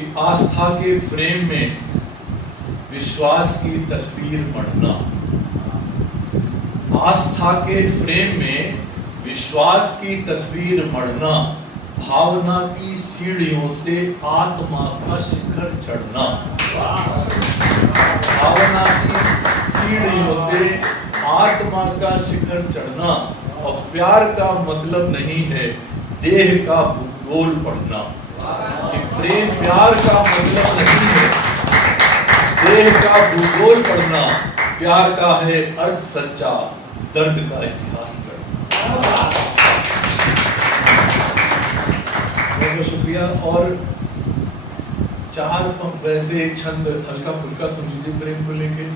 कि आस्था के फ्रेम में विश्वास की तस्वीर मढ़ना, आस्था के फ्रेम में विश्वास की तस्वीर मढ़ना, भावना की सीढ़ियों से आत्मा का शिखर चढ़ना, भावना की सीढ़ियों से आत्मा का शिखर चढ़ना। और प्यार का मतलब नहीं है देह का भूगोल पढ़ना, कि प्रेम प्यार का मतलब नहीं है देह का भूगोल पढ़ना, प्यार का है अर्थ सच्चा, दर्द का इतिहास पढ़ना। बहुत शुक्रिया। और चार वैसे छंद हल्का फुल्का सुन लीजिए प्रेम को लेके।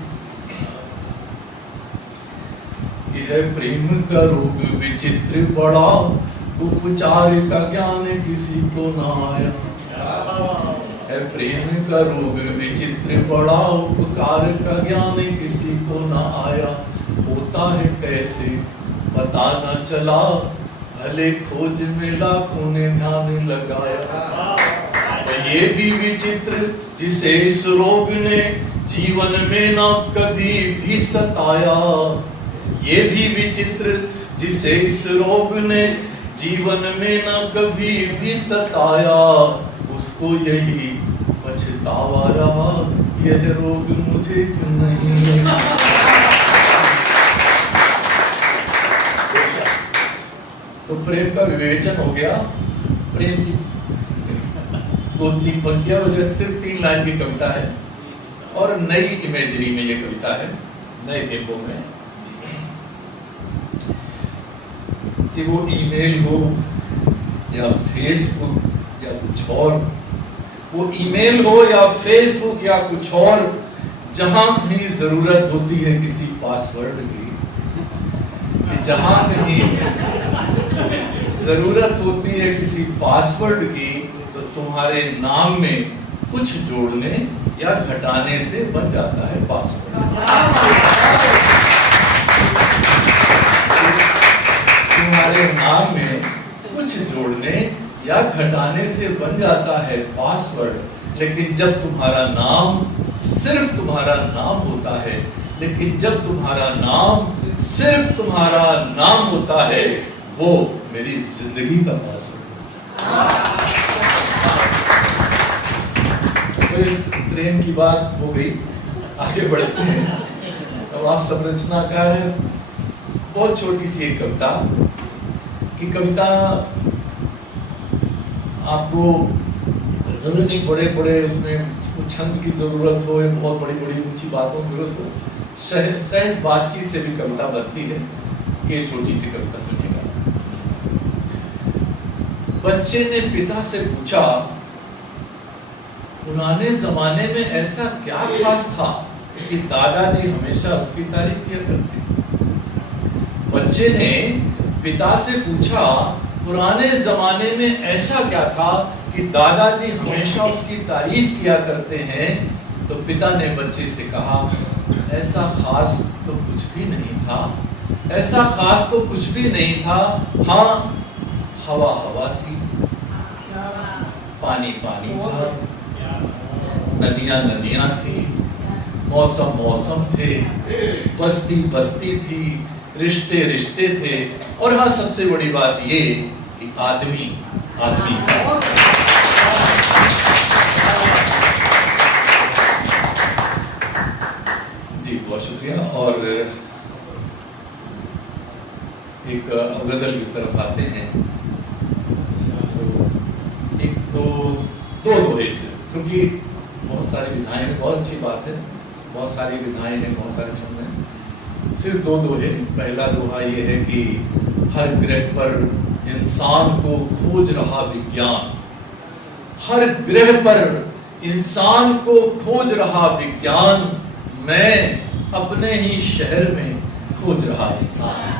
है प्रेम का रोग विचित्र बड़ा, उपचार का ज्ञान किसी को ना आया। है प्रेम का रोग विचित्र बड़ा, उपकार का ज्ञान किसी को ना आया। होता है कैसे पता न चला, भले खोज में लाखों ने ध्यान लगाया। ये भी विचित्र जिसे इस रोग ने जीवन में न कभी भी सताया। ये भी विचित्र जिसे इस रोग ने जीवन में न कभी भी सताया। उसको यही पछतावा रहा, यह रोग मुझे क्यों नहीं मिला। तो प्रेम का विवेचन हो गया। प्रेम की 2-3 पंक्तियां हो जाती, सिर्फ 3 लाइन की कविता है और नई इमेजरी में ये कविता है, नए बिंबों में। कि वो ईमेल हो या फेसबुक या कुछ और, वो ईमेल हो या फेसबुक या कुछ और, जहां कहीं जरूरत होती है किसी पासवर्ड की, कि जहां कहीं जरूरत होती है किसी पासवर्ड की, तो तुम्हारे नाम में कुछ जोड़ने या घटाने से बन जाता है पासवर्ड। तुम्हारे नाम में कुछ जोड़ने या घटाने से बन जाता है पासवर्ड। लेकिन जब तुम्हारा नाम सिर्फ तुम्हारा नाम होता है, लेकिन जब तुम्हारा नाम सिर्फ तुम्हारा नाम होता है, वो मेरी जिंदगी का पासवर्ड होता है। प्रेम की बात हो गई, आगे बढ़ते हैं। अब आप संरचनाकार हैं। बहुत छोटी सी एक कविता, कि कविता आपको जरूरी नहीं बड़े बड़े उसमें छंद की जरूरत हो, बहुत बड़ी बड़ी ऊंची बातों की जरूरत हो, सहज बातचीत से भी कविता बनती है। ये छोटी सी कविता सुनिएगा। बच्चे ने पिता से पूछा, पुराने जमाने में ऐसा क्या खास था कि दादाजी हमेशा उसकी तारीफ किया करते। बच्चे ने पिता से पूछा, पुराने जमाने में ऐसा क्या था कि दादाजी हमेशा उसकी तारीफ किया करते हैं। तो पिता ने बच्चे से कहा, ऐसा खास तो कुछ भी नहीं था, ऐसा खास तो कुछ भी नहीं था। हाँ, हवा हवा थी, पानी पानी था, नदियां नदियां थी, मौसम मौसम थे, बस्ती बस्ती थी, रिश्ते रिश्ते थे, और हाँ सबसे बड़ी बात ये कि आदमी आदमी था। जी बहुत शुक्रिया। और एक गजल की तरफ आते हैं। तो एक दो दोहे से, क्योंकि बहुत सारी विधाएं, बहुत अच्छी बात है, बहुत सारी विधाएं हैं, बहुत सारे छंद हैं, सिर्फ 2 दोहे। पहला दोहा ये है कि हर ग्रह पर इंसान को खोज रहा विज्ञान, हर ग्रह पर इंसान को खोज रहा विज्ञान, मैं अपने ही शहर में खोज रहा इंसान।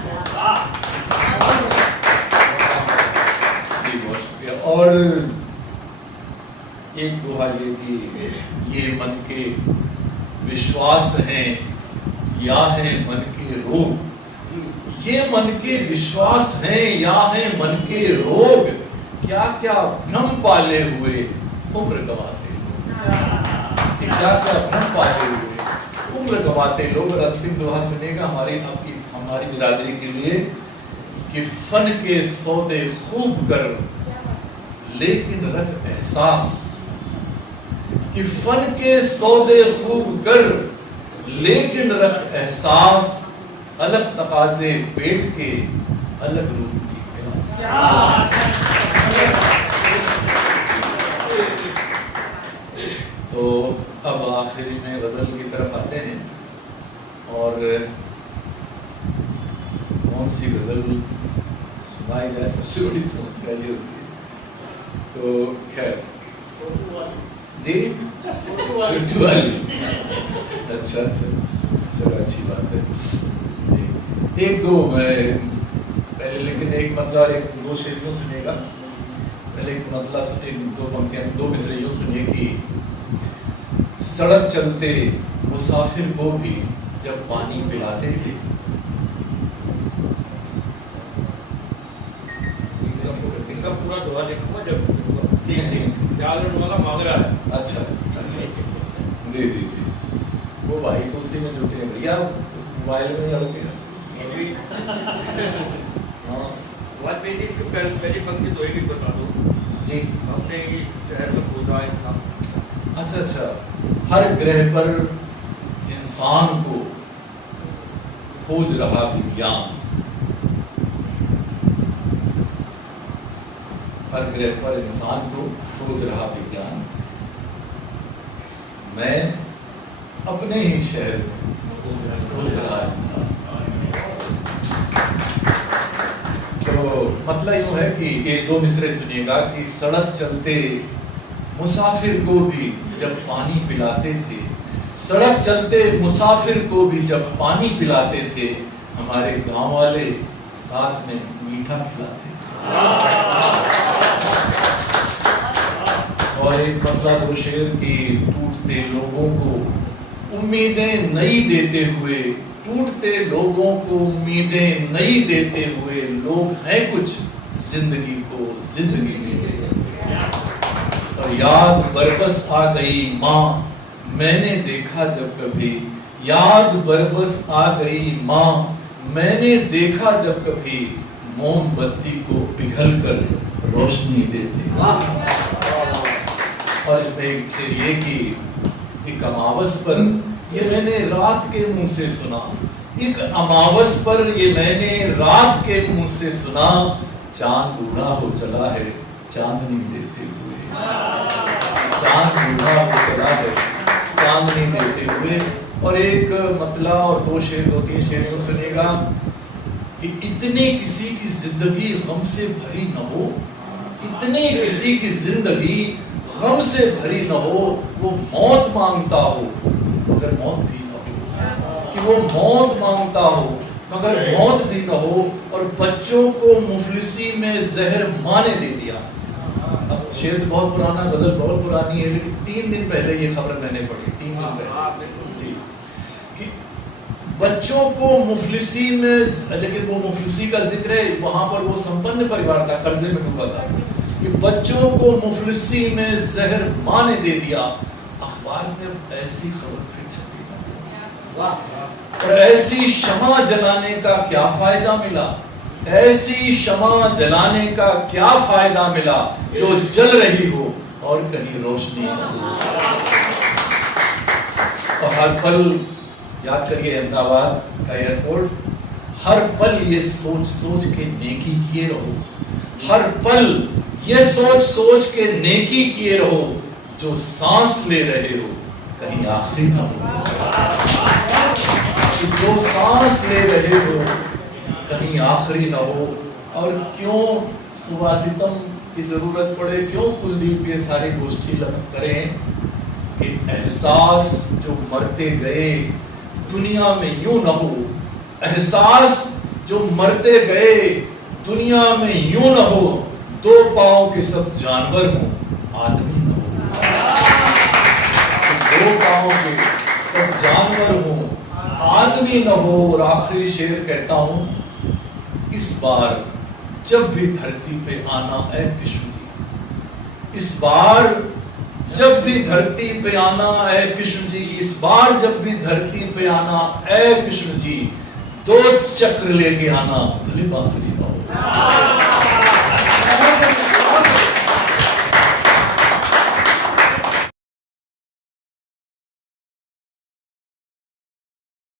और एक दोहा ये कि ये मन के विश्वास हैं या है मन के रोग, ये मन के विश्वास हैं या है मन के रोग, क्या क्या भ्रम पाले हुए उम्र गवाते। क्या क्या भ्रम पाले हुए, उम्र गवाते लोग। और अंतिम दोहा सुनेगा हमारी बिरादरी के लिए कि फन के सौदे खूब कर लेकिन रख एहसास, कि फन के सौदे खूब कर लेकिन रख एहसास, अलग तकाजे पेट के अलग रूह की प्यास। तो अब आखिरी में गजल की तरफ आते हैं, और कौन सी गजल सुनाई जाए सबसे बड़ी समस्या ये होती है। तो खैर जी छोटू वाली, अच्छा चलो अच्छी बात है। एक दो मैं पहले, लेकिन एक मतलब एक दो शेरियों सुनिएगा। पहले एक मतलब एक दो पंक्तियां, दो मिसरे यूं सुनिए कि सड़क चलते मुसाफिर को भी जब पानी पिलाते थे, इनका पूरा दोहा लिखूंगा जब वाला मांग रहा है। अच्छा जी जी जी, वो भाई तो उसी में जुटे हैं भैया, मोबाइल में लड़ गया। हाँ बात मेरी इसके पहली पंक्ति दोहे की बता दो जी। अपने शहर में खोज रहा है इंसान। अच्छा, हर ग्रह पर इंसान को खोज रहा विज्ञान, हर ग्रह पर इंसान को खोज रहा विज्ञान, मैं अपने ही शहर में खोज रहा इंसान। तो मतलब यूं है कि ये दो मिसरे सुनिएगा कि सड़क चलते मुसाफिर को भी जब पानी पिलाते थे, सड़क चलते मुसाफिर को भी जब पानी पिलाते थे, हमारे गांव वाले साथ में मीठा खिलाते थे। और एक पतला दो शेर की टूटते लोगों को उम्मीदें नई देते हुए, टूटते लोगों को उम्मीदें नई देते हुए, लोग हैं कुछ जिंदगी को जिंदगी देते हुए। और याद बरबस आ गई माँ मैंने देखा जब कभी, याद बरबस आ गई माँ मैंने देखा जब कभी, मोमबत्ती को पिघल कर रोशनी देते। और इसमें एक शेर ये कि एक अमावस पर ये मैंने रात के मुंह से सुना, एक अमावस पर ये मैंने रात के मुंह से सुना, चांद बूढ़ा हो चला है चांदनी देते हुए, चांद बूढ़ा हो चला है चांदनी देते हुए। और एक मतला और दो शेर, दो तीन शेर सुनिएगा कि इतने किसी की जिंदगी गम से भरी न हो, इतने किसी की जिंदगी गम से भरी न हो, वो मौत मांगता हो मगर मौत भी न हो, कि वो मौत मांगता हो मगर मौत भी न हो, और बच्चों को मुफलिसी में जहर माँ ने दे दिया। अब शेर तो बहुत पुराना, गजल बहुत पुरानी है, लेकिन 3 दिन पहले ये खबर मैंने पढ़ी, 3 दिन पहले कि बच्चों को मुफलिसी में, लेकिन वो मुफलिसी का जिक्र है, वहां पर वो संपन्न परिवार था, कर्जे में डूबा था, कि बच्चों को मुफलिसी में जहर माँ ने दे दिया। अखबार में ऐसी खबर फिर छपी, और ऐसी शमा जलाने का क्या फायदा मिला, ऐसी शमा जलाने का क्या फायदा मिला, जो जल रही हो और कहीं रोशनी न हो। और हर पल याद करिए अहमदाबाद का एयरपोर्ट, हर पल ये सोच सोच के नेकी किए रहो, हर पल ये सोच सोच के नेकी किए रहो, जो सांस ले रहे हो कहीं आखिरी ना हो, जो सांस ले रहे हो कहीं आखिरी ना हो। और क्यों सुभाषितम की जरूरत पड़े, क्यों कुलदीप ये सारी गोष्ठी करें कि एहसास जो मरते गए दुनिया में यूं न हो, एहसास जो मरते गए दुनिया में यूं न हो, 2 पांव के सब जानवर हों आदमी न हो, 2 पांव के सब जानवर हों आदमी न हो। और आखिरी शेर कहता हूं, इस बार जब भी धरती पे आना है किशोरी, इस बार जब भी धरती पे आना है कृष्ण जी, इस बार जब भी धरती पे आना है कृष्ण जी, 2 चक्र लेके आना, भले बांसुरी गाओ।